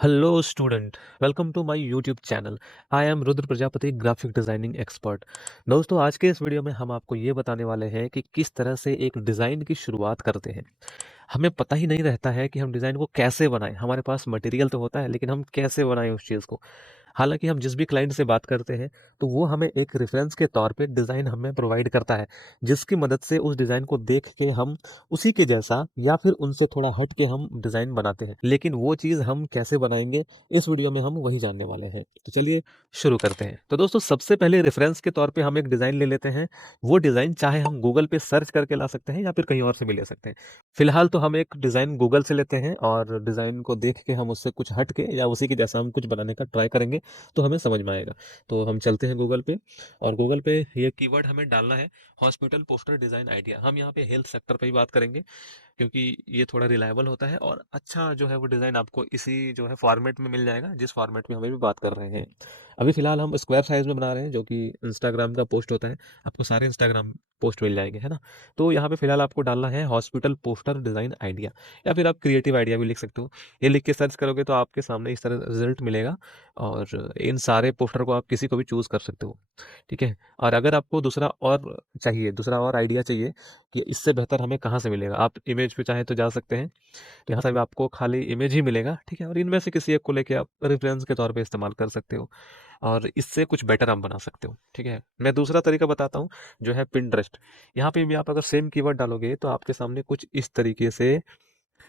Hello student, welcome to my YouTube channel. I am Rudra Prajapati graphic designing expert. दोस्तों आज के इस वीडियो में हम आपको ये बताने वाले हैं कि किस तरह से एक डिज़ाइन की शुरुआत करते हैं। हमें पता ही नहीं रहता है कि हम डिज़ाइन को कैसे बनाएं। हमारे पास मटेरियल तो होता है लेकिन हम कैसे बनाएं उस चीज़ को। हालांकि हम जिस भी क्लाइंट से बात करते हैं तो वो हमें एक रेफरेंस के तौर पे डिज़ाइन हमें प्रोवाइड करता है, जिसकी मदद से उस डिज़ाइन को देख के हम उसी के जैसा या फिर उनसे थोड़ा हट के हम डिज़ाइन बनाते हैं। लेकिन वो चीज़ हम कैसे बनाएंगे, इस वीडियो में हम वही जानने वाले हैं। तो चलिए शुरू करते हैं। तो दोस्तों सबसे पहले रेफरेंस के तौर पे हम एक डिज़ाइन ले लेते हैं। वो डिज़ाइन चाहे हम गूगल पे सर्च करके ला सकते हैं या फिर कहीं और से भी ले सकते हैं। फिलहाल तो हम एक डिज़ाइन गूगल से लेते हैं और डिज़ाइन को देख के हम उससे कुछ हट के या उसी के जैसा हम कुछ बनाने का ट्राई करेंगे तो हमें समझ में आएगा। तो हम चलते हैं गूगल पे और गूगल पे ये कीवर्ड हमें डालना है, हॉस्पिटल पोस्टर डिज़ाइन आइडिया। हम यहाँ पे हेल्थ सेक्टर पे ही बात करेंगे क्योंकि ये थोड़ा रिलायबल होता है और अच्छा जो है वो डिज़ाइन आपको इसी जो है फॉर्मेट में मिल जाएगा जिस फॉर्मेट में हमें भी बात कर रहे हैं। अभी फ़िलहाल हम स्क्वायर साइज़ में बना रहे हैं जो कि इंस्टाग्राम का पोस्ट होता है। आपको सारे इंस्टाग्राम पोस्ट मिल जाएंगे, है ना। तो यहाँ पे फ़िलहाल आपको डालना है हॉस्पिटल पोस्टर डिज़ाइन आइडिया या फिर आप क्रिएटिव आइडिया भी लिख सकते हो। ये लिख के सर्च करोगे तो आपके सामने इस तरह रिजल्ट मिलेगा और इन सारे पोस्टर को आप किसी को भी चूज़ कर सकते हो। ठीक है। और अगर आपको दूसरा और आइडिया चाहिए कि इससे बेहतर हमें कहाँ से मिलेगा, आप इमेज पे चाहे तो जा सकते हैं। तो यहाँ से भी आपको खाली इमेज ही मिलेगा, ठीक है। और इनमें से किसी एक को लेके आप रेफरेंस के तौर पे इस्तेमाल कर सकते हो और इससे कुछ बेटर आप बना सकते हो, ठीक है। मैं दूसरा तरीका बताता हूँ जो है पिंटरेस्ट। यहाँ पे भी आप अगर सेम कीवर्ड डालोगे तो आपके सामने कुछ इस तरीके से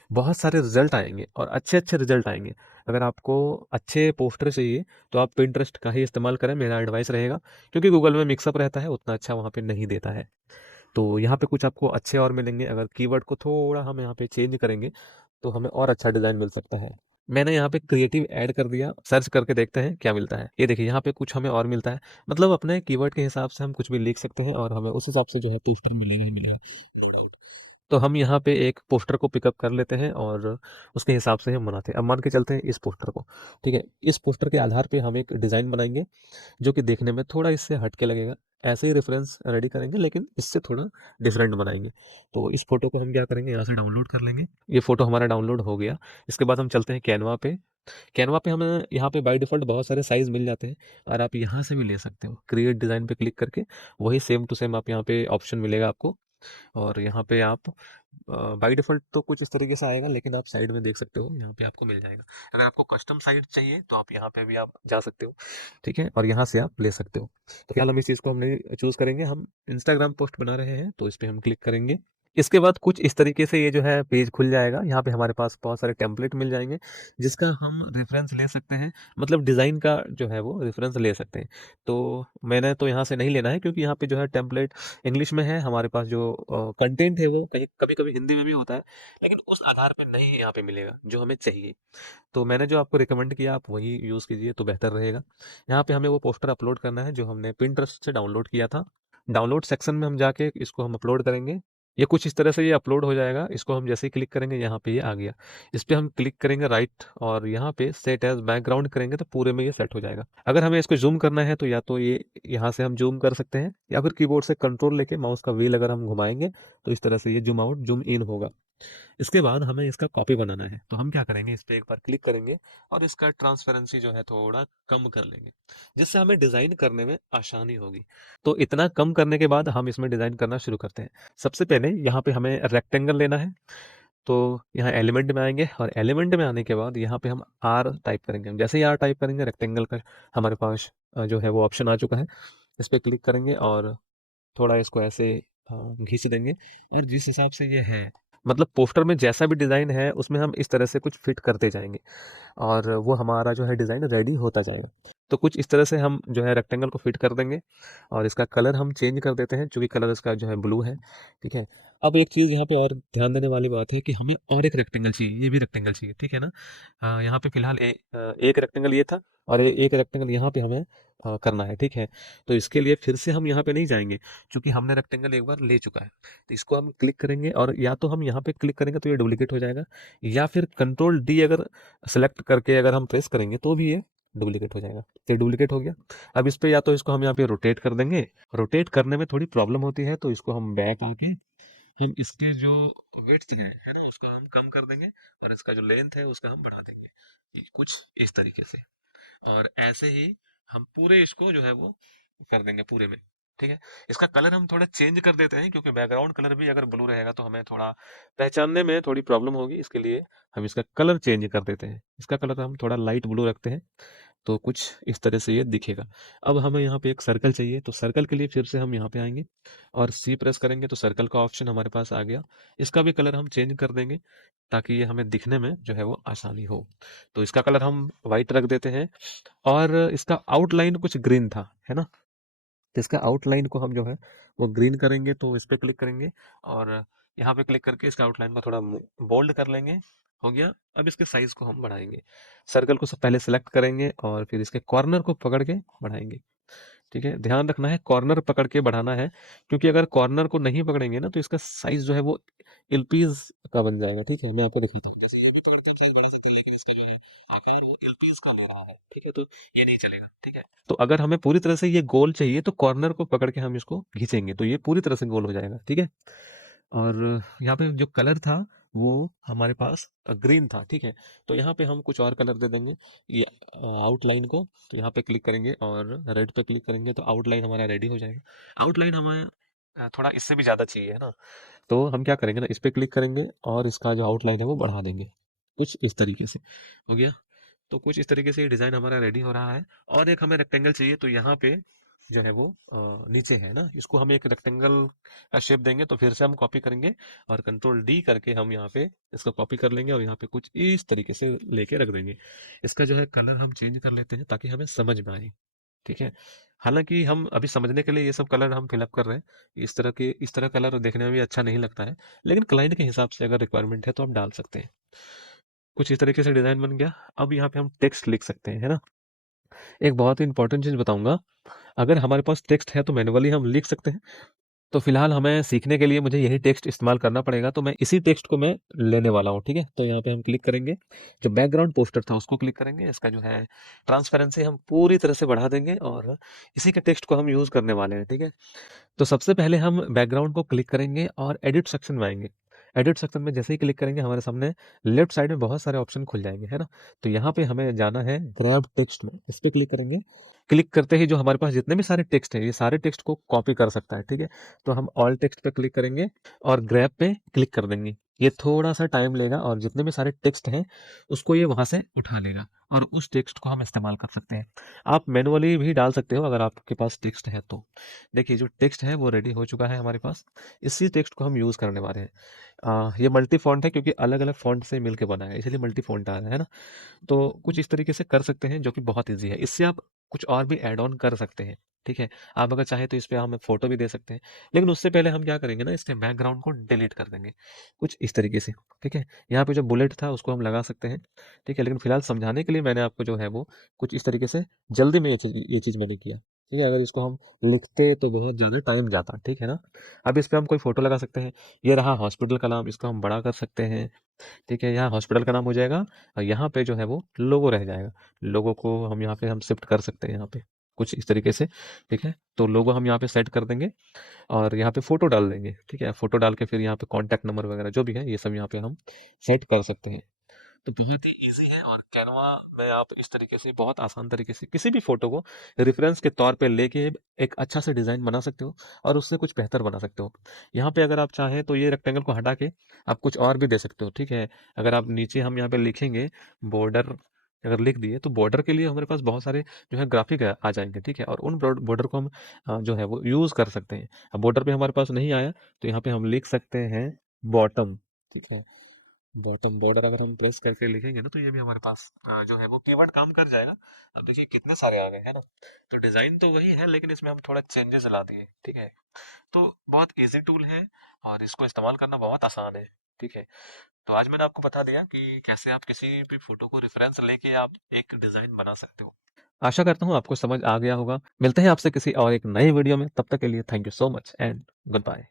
बहुत सारे रिजल्ट आएंगे और अच्छे अच्छे रिजल्ट आएंगे। अगर आपको अच्छे पोस्टर चाहिए तो आप पिंटरेस्ट का ही इस्तेमाल करें, मेरा एडवाइस रहेगा। क्योंकि गूगल में मिक्सअप रहता है, उतना अच्छा वहाँ पे नहीं देता है। तो यहाँ पे कुछ आपको अच्छे और मिलेंगे। अगर कीवर्ड को थोड़ा हम यहाँ पे चेंज करेंगे तो हमें और अच्छा डिज़ाइन मिल सकता है। मैंने यहाँ पे क्रिएटिव ऐड कर दिया, सर्च करके देखते हैं क्या मिलता है। ये देखिए यहाँ पे कुछ हमें और मिलता है। मतलब अपने कीवर्ड के हिसाब से हम कुछ भी लिख सकते हैं और हमें उस हिसाब से जो है पोस्टर मिलेगा ही मिलेगा, नो डाउट। तो हम यहाँ पे एक पोस्टर को पिकअप कर लेते हैं और उसके हिसाब से हम बनाते हैं। अब मान के चलते हैं इस पोस्टर को, ठीक है। इस पोस्टर के आधार पे हम एक डिज़ाइन बनाएंगे जो कि देखने में थोड़ा इससे हटके लगेगा। ऐसे ही रेफरेंस रेडी करेंगे लेकिन इससे थोड़ा डिफरेंट बनाएंगे। तो इस फोटो को हम क्या करेंगे, यहाँ से डाउनलोड कर लेंगे। ये फोटो हमारा डाउनलोड हो गया। इसके बाद हम चलते हैं कैनवा पे। कैनवा पे हमें यहाँ पे बाय डिफ़ॉल्ट बहुत सारे साइज़ मिल जाते हैं और आप यहाँ से भी ले सकते हो। क्रिएट डिज़ाइन पे क्लिक करके वही सेम टू सेम आप यहाँ पे ऑप्शन मिलेगा आपको और यहाँ पे आप बाय डिफ़ॉल्ट तो कुछ इस तरीके से आएगा लेकिन आप साइड में देख सकते हो, यहाँ पे आपको मिल जाएगा। अगर आपको कस्टम साइड चाहिए तो आप यहाँ पे भी आप जा सकते हो, ठीक है। और यहाँ से आप ले सकते हो। तो फिलहाल हम इस चीज़ को हमने चूज़ करेंगे। हम इंस्टाग्राम पोस्ट बना रहे हैं तो इस पे हम क्लिक करेंगे। इसके बाद कुछ इस तरीके से ये जो है पेज खुल जाएगा। यहाँ पे हमारे पास बहुत सारे टेम्पलेट मिल जाएंगे जिसका हम रेफरेंस ले सकते हैं। मतलब डिज़ाइन का जो है वो रेफरेंस ले सकते हैं। तो मैंने तो यहाँ से नहीं लेना है क्योंकि यहाँ पे जो है टेम्पलेट इंग्लिश में है। हमारे पास जो कंटेंट है वो कहीं कभी कभी हिंदी में भी होता है, लेकिन उस आधार पे नहीं यहाँ पे मिलेगा जो हमें चाहिए। तो मैंने जो आपको रिकमेंड किया आप वही यूज़ कीजिए तो बेहतर रहेगा। यहाँ पे हमें वो पोस्टर अपलोड करना है जो हमने पिंटरेस्ट से डाउनलोड किया था। डाउनलोड सेक्शन में हम जाके इसको हम अपलोड करेंगे। ये कुछ इस तरह से ये अपलोड हो जाएगा। इसको हम जैसे ही क्लिक करेंगे यहाँ पे ये आ गया। इस पे हम क्लिक करेंगे राइट और यहाँ पे सेट एज बैकग्राउंड करेंगे तो पूरे में ये सेट हो जाएगा। अगर हमें इसको जूम करना है तो या तो ये यहाँ से हम जूम कर सकते हैं या फिर कीबोर्ड से कंट्रोल लेके माउस का व्हील अगर हम घुमाएंगे तो इस तरह से ये जूम आउट जूम इन होगा। इसके बाद हमें इसका कॉपी बनाना है तो हम क्या करेंगे, इस पे एक बार क्लिक करेंगे और इसका ट्रांसपेरेंसी जो है थोड़ा कम कर लेंगे जिससे हमें डिज़ाइन करने में आसानी होगी। तो इतना कम करने के बाद हम इसमें डिज़ाइन करना शुरू करते हैं। सबसे पहले यहाँ पे हमें रेक्टेंगल लेना है। तो यहाँ एलिमेंट में आएंगे और एलिमेंट में आने के बाद यहाँ पे हम आर टाइप करेंगे। हम जैसे ही आर टाइप करेंगे रेक्टेंगल का हमारे पास जो है वो ऑप्शन आ चुका है। इस पे क्लिक करेंगे और थोड़ा इसको ऐसे घिस देंगे और जिस हिसाब से ये है, मतलब पोस्टर में जैसा भी डिज़ाइन है उसमें हम इस तरह से कुछ फिट करते जाएंगे और वो हमारा जो है डिज़ाइन रेडी होता जाएगा। तो कुछ इस तरह से हम जो है रेक्टेंगल को फिट कर देंगे और इसका कलर हम चेंज कर देते हैं चूंकि कलर इसका जो है ब्लू है, ठीक है। अब एक चीज़ यहाँ पे और ध्यान देने वाली बात है कि हमें और एक रेक्टेंगल चाहिए, ये भी रेक्टेंगल चाहिए, ठीक है ना। यहाँ पे फिलहाल एक रेक्टेंगल ये था और एक रेक्टेंगल यहाँ पे हमें करना है, ठीक है। तो इसके लिए फिर से हम यहाँ पे नहीं जाएंगे क्योंकि हमने रेक्टेंगल एक बार ले चुका है। तो इसको हम क्लिक करेंगे और या तो हम यहाँ पे क्लिक करेंगे तो ये डुप्लीकेट हो जाएगा या फिर कंट्रोल डी अगर सेलेक्ट करके अगर हम प्रेस करेंगे तो भी ये डुप्लीकेट हो जाएगा। तो ये डुप्लीकेट हो गया। अब इस पे या तो इसको हम यहाँ पे रोटेट कर देंगे। रोटेट करने में थोड़ी प्रॉब्लम होती है तो इसको हम बैक आके हम इसके जो विड्थ है ना, उसको हम कम कर देंगे और इसका जो लेंथ है उसका हम बढ़ा देंगे, ये कुछ इस तरीके से। और ऐसे ही हम पूरे इसको जो है वो कर देंगे पूरे में। ठीक है, इसका कलर हम थोड़ा चेंज कर देते हैं, क्योंकि बैकग्राउंड कलर भी अगर ब्लू रहेगा तो हमें थोड़ा पहचानने में थोड़ी प्रॉब्लम होगी, इसके लिए हम इसका कलर चेंज कर देते हैं। इसका कलर हम थोड़ा लाइट ब्लू रखते हैं, तो कुछ इस तरह से ये दिखेगा। अब हमें यहाँ पे एक सर्कल चाहिए, तो सर्कल के लिए फिर से हम यहाँ पे आएंगे और सी प्रेस करेंगे तो सर्कल का ऑप्शन हमारे पास आ गया। इसका भी कलर हम चेंज कर देंगे ताकि ये हमें दिखने में जो है वो आसानी हो। तो इसका कलर हम वाइट रख देते हैं और इसका आउटलाइन कुछ ग्रीन था, है ना, तो इसका आउटलाइन को हम जो है वो ग्रीन करेंगे। तो इस पे क्लिक करेंगे और यहाँ पे क्लिक करके इसका आउटलाइन को थोड़ा बोल्ड कर लेंगे। हो गया। अब इसके साइज को हम बढ़ाएंगे, सर्कल को सब पहले सेलेक्ट करेंगे और फिर इसके कॉर्नर को पकड़ के बढ़ाएंगे। ठीक है, ध्यान रखना है कॉर्नर पकड़ के बढ़ाना है, क्योंकि अगर कॉर्नर को नहीं पकड़ेंगे ना तो इसका साइज जो है वो एलपीज का बन जाएगा। ठीक है, मैं आपको दिखाता हूँ, जैसे ये भी पकड़ के हम साइज बढ़ा सकते हैं, लेकिन इसका जो है आकार वो एलपीज का ले रहा है। ठीक है, तो ये नहीं चलेगा। ठीक है, तो अगर हमें पूरी तरह से ये गोल चाहिए तो कॉर्नर को पकड़ के हम इसको खींचेंगे तो ये पूरी तरह से गोल हो जाएगा। ठीक है, और यहाँ पे जो कलर था वो हमारे पास ग्रीन था। ठीक है, तो यहाँ पे हम कुछ और कलर दे देंगे ये आउटलाइन को। तो यहाँ पे क्लिक करेंगे और रेड पे क्लिक करेंगे तो आउटलाइन हमारा रेडी हो जाएगा। आउटलाइन हमें थोड़ा इससे भी ज़्यादा चाहिए, है ना, तो हम क्या करेंगे ना, इस पे क्लिक करेंगे और इसका जो आउटलाइन है वो बढ़ा देंगे कुछ इस तरीके से। हो गया। तो कुछ इस तरीके से ये डिज़ाइन हमारा रेडी हो रहा है। और एक हमें रेक्टेंगल चाहिए, तो यहाँ पे जो है वो नीचे है ना, इसको हम एक रेक्टेंगल का शेप देंगे। तो फिर से हम कॉपी करेंगे और कंट्रोल डी करके हम यहाँ पे इसको कॉपी कर लेंगे और यहाँ पे कुछ इस तरीके से लेके रख देंगे। इसका जो है कलर हम चेंज कर लेते हैं ताकि हमें समझ में आए। ठीक है, हालांकि हम अभी समझने के लिए ये सब कलर हम फिलअप कर रहे हैं। इस तरह कलर देखने में भी अच्छा नहीं लगता है, लेकिन क्लाइंट के हिसाब से अगर रिक्वायरमेंट है तो आप डाल सकते हैं। कुछ इस तरीके से डिजाइन बन गया। अब यहाँ पे हम टेक्स्ट लिख सकते हैं, है ना। एक बहुत ही इंपॉर्टेंट चीज बताऊंगा, अगर हमारे पास टेक्स्ट है तो मैन्युअली हम लिख सकते हैं। तो फिलहाल हमें सीखने के लिए मुझे यही टेक्स्ट इस्तेमाल करना पड़ेगा, तो मैं इसी टेक्स्ट को मैं लेने वाला हूँ। ठीक है, तो यहाँ पे हम क्लिक करेंगे, जो बैकग्राउंड पोस्टर था उसको क्लिक करेंगे, इसका जो है ट्रांसपेरेंसी हम पूरी तरह से बढ़ा देंगे और इसी के टेक्स्ट को हम यूज करने वाले हैं। ठीक है, तो सबसे पहले हम बैकग्राउंड को क्लिक करेंगे और एडिट सेक्शन में आएंगे। एडिट सेक्शन में जैसे ही क्लिक करेंगे हमारे सामने लेफ्ट साइड में बहुत सारे ऑप्शन खुल जाएंगे, है ना। तो यहाँ पे हमें जाना है ग्रैब टेक्स्ट में, इस पे क्लिक करेंगे। क्लिक करते ही जो हमारे पास जितने भी सारे टेक्स्ट हैं ये सारे टेक्स्ट को कॉपी कर सकता है। ठीक है, तो हम ऑल टेक्स्ट पे क्लिक करेंगे और ग्रैब पे क्लिक कर देंगे। ये थोड़ा सा टाइम लेगा और जितने भी सारे टेक्स्ट हैं उसको ये वहां से उठा लेगा और उस टेक्स्ट को हम इस्तेमाल कर सकते हैं। आप मैनुअली भी डाल सकते हो अगर आपके पास टेक्स्ट है तो। देखिए जो टेक्स्ट है वो रेडी हो चुका है हमारे पास, इसी टेक्स्ट को हम यूज़ करने वाले हैं। ये मल्टी फॉन्ट है क्योंकि अलग अलग फॉन्ट से मिलके बना है, इसलिए मल्टी फॉन्ट आ रहा है ना। तो कुछ इस तरीके से कर सकते हैं जो कि बहुत ईजी है। इससे आप कुछ और भी ऐड ऑन कर सकते हैं। ठीक है, आप अगर चाहें तो इस पे हम फोटो भी दे सकते हैं, लेकिन उससे पहले हम क्या करेंगे ना, इसके बैकग्राउंड को डिलीट कर देंगे कुछ इस तरीके से। ठीक है, यहाँ पे जो बुलेट था उसको हम लगा सकते हैं। ठीक है, लेकिन फिलहाल समझाने के लिए मैंने आपको जो है वो कुछ इस तरीके से, जल्दी में ये चीज़ मैंने किया। ठीक है, अगर इसको हम लिखते तो बहुत ज़्यादा टाइम जाता। ठीक है ना। अब इस पे हम कोई फोटो लगा सकते हैं। ये रहा हॉस्पिटल का नाम, इसको हम बड़ा कर सकते हैं। ठीक है, यहाँ हॉस्पिटल का नाम हो जाएगा और यहाँ पे जो है वो लोगो रह जाएगा। लोगो को हम यहाँ पे हम शिफ्ट कर सकते हैं यहाँ पे कुछ इस तरीके से। ठीक है, तो लोगो हम यहाँ पे सेट कर देंगे और यहाँ पे फोटो डाल देंगे। ठीक है, फोटो डाल के फिर यहाँ पे कॉन्टैक्ट नंबर वगैरह जो भी है ये सब यहाँ पे हम सेट कर सकते हैं। तो बहुत ही ईज़ी है और कैनवा में आप इस तरीके से बहुत आसान तरीके से किसी भी फ़ोटो को रेफ़रेंस के तौर पे लेके एक अच्छा सा डिज़ाइन बना सकते हो और उससे कुछ बेहतर बना सकते हो। यहाँ पे अगर आप चाहें तो ये रेक्टेंगल को हटा के आप कुछ और भी दे सकते हो। ठीक है, अगर आप नीचे हम यहाँ पे लिखेंगे बॉर्डर, अगर लिख दिए तो बॉर्डर के लिए हमारे पास बहुत सारे जो है ग्राफ़िक आ जाएँगे। ठीक है, और उन बॉर्डर को हम जो है वो यूज़ कर सकते हैं। अब बॉर्डर पे हमारे पास नहीं आया तो यहाँ पे हम लिख सकते हैं बॉटम। ठीक है, बॉटम बॉर्डर अगर हम प्रेस करके लिखेंगे ना तो ये भी हमारे पास जो है वो कीवर्ड काम कर जाएगा। अब देखिए कितने सारे आ गए हैं ना। तो डिजाइन तो वही है लेकिन इसमें हम थोड़ा चेंजेस ला दिए। ठीक है, तो बहुत इजी टूल है और इसको इस्तेमाल करना बहुत आसान है। ठीक है, तो आज मैंने आपको बता दिया कि कैसे आप किसी भी फोटो को रेफरेंस लेके आप एक डिजाइन बना सकते हो। आशा करता हूँ आपको समझ आ गया होगा। मिलते हैं आपसे किसी और एक नई वीडियो में, तब तक के लिए thank you so much and good bye.